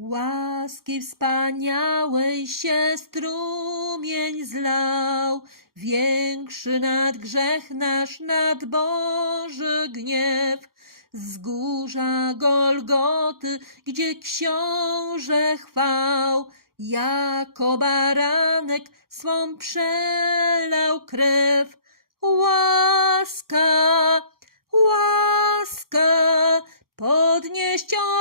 Łaski wspaniałej się strumień zlał, większy nad grzech nasz, nad Boży gniew. Z górza Golgoty, gdzie książę chwał, jako baranek swą przelał krew. Łaska,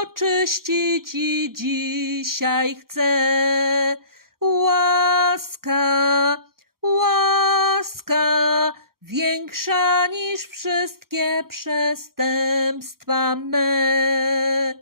oczyścić i dzisiaj chcę. Łaska, łaska, większa niż wszystkie przestępstwa me.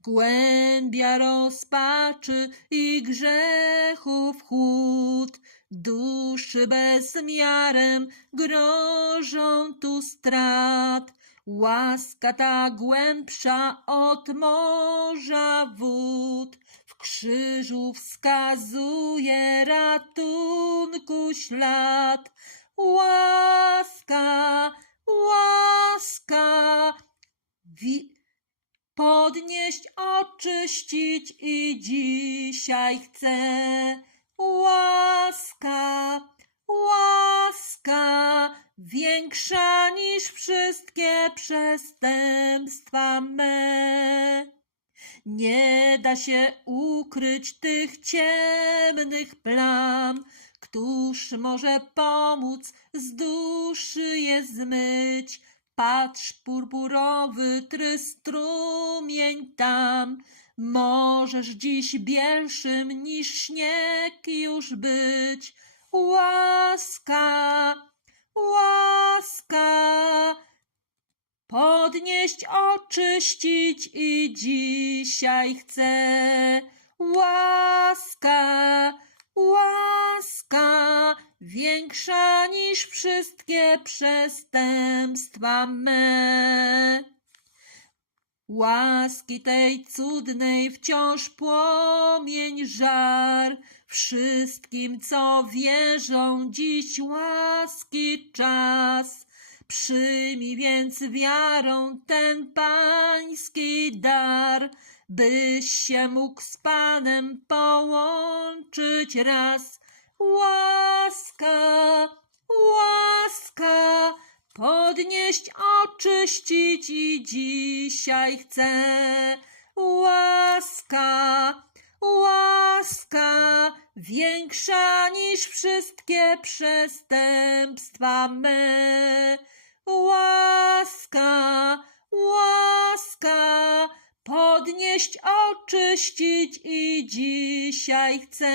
Głębia rozpaczy i grzechów chłód, duszy bezmiarem grożą tu strat. Łaska ta głębsza od morza wód, w krzyżu wskazuje ratunku ślad. Łaska, łaska, wi- podnieść, oczyścić i dzisiaj chcę. Łaska, większa niż wszystkie przestępstwa me. Nie da się ukryć tych ciemnych plam, któż może pomóc z duszy je zmyć? Patrz, purpurowy try strumień tam, możesz dziś bielszym niż śnieg już być. Łaska, łaska, podnieść, oczyścić i dzisiaj chcę. Łaska, łaska, większa niż wszystkie przestępstwa me. Łaski tej cudnej wciąż płomień żar, wszystkim, co wierzą, dziś łaski czas. Przyjmij więc wiarą ten pański dar, byś się mógł z Panem połączyć raz. Łaska, łaska, podnieść, oczyścić i dzisiaj chcę. Łaska, łaska, większa niż wszystkie przestępstwa me. Łaska, łaska, podnieść, oczyścić i dzisiaj chcę.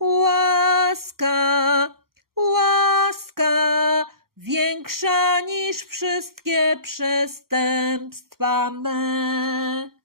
Łaska, łaska, większa niż wszystkie przestępstwa me.